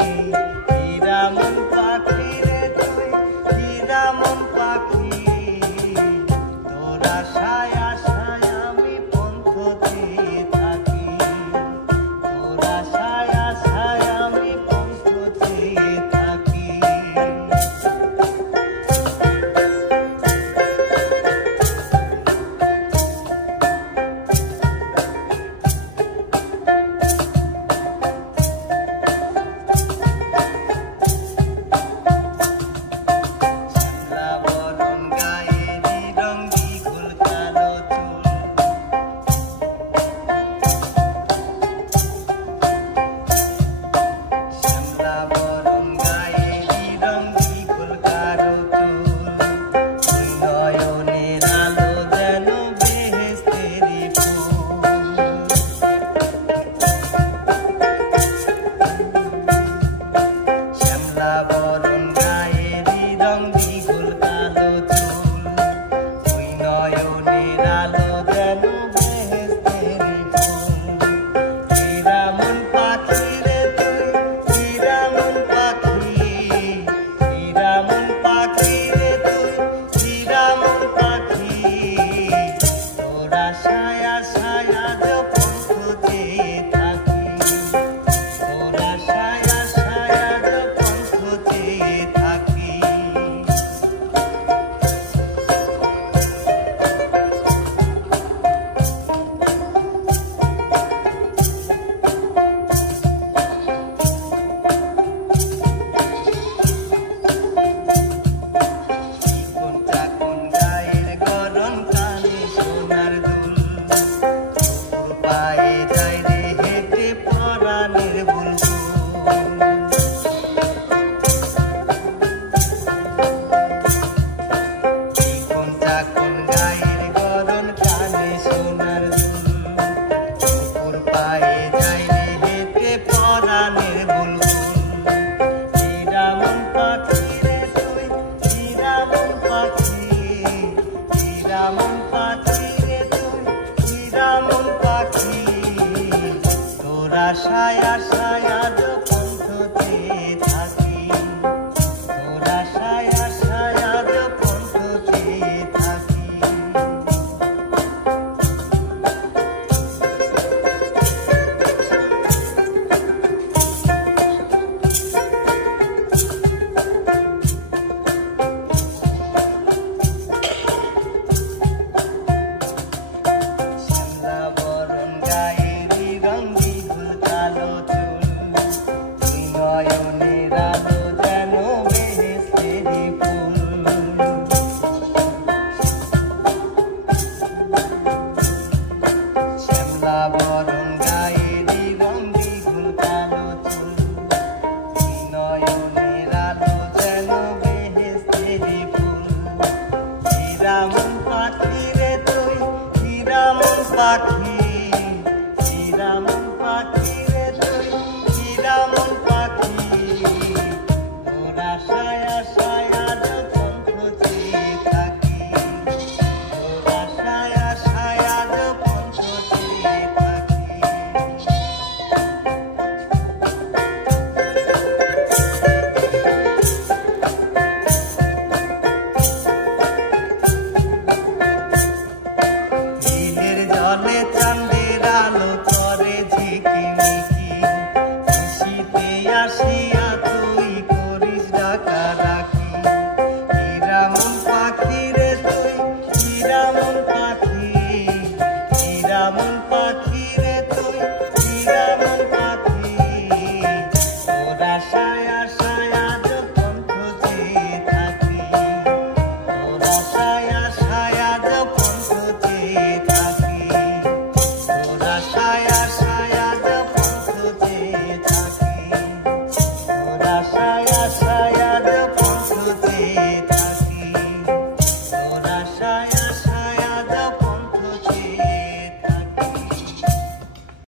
হীরামন পাখি রে তুই হীরামন পাখি তোর আশায় আশায় আমি পন্থতে থাকি তোর আশায় আশায় আমি পন্থতে থাকি আশায় আশায় আজ পন্থতে থাকি তোর আশায় আশায় আজ পন্থতে থাকি হীরামন পাখি রে তুই হীরামন পাখি হীরামন পাখি রে তুই হীরামন পাখি তোর আশায় আশায় আজ পন্থতে থাকি তোর আশায় আশায় আজ পন্থতে থাকি চাঁদের আলো করে ঝিকিমিকি শীতে আসিয়া তুই করিস ডাকাডাকি হীরামন পাখি রে তুই হীরামন পাখি হীরামন পাখি রে তুই হীরামন পাখি তোর আশা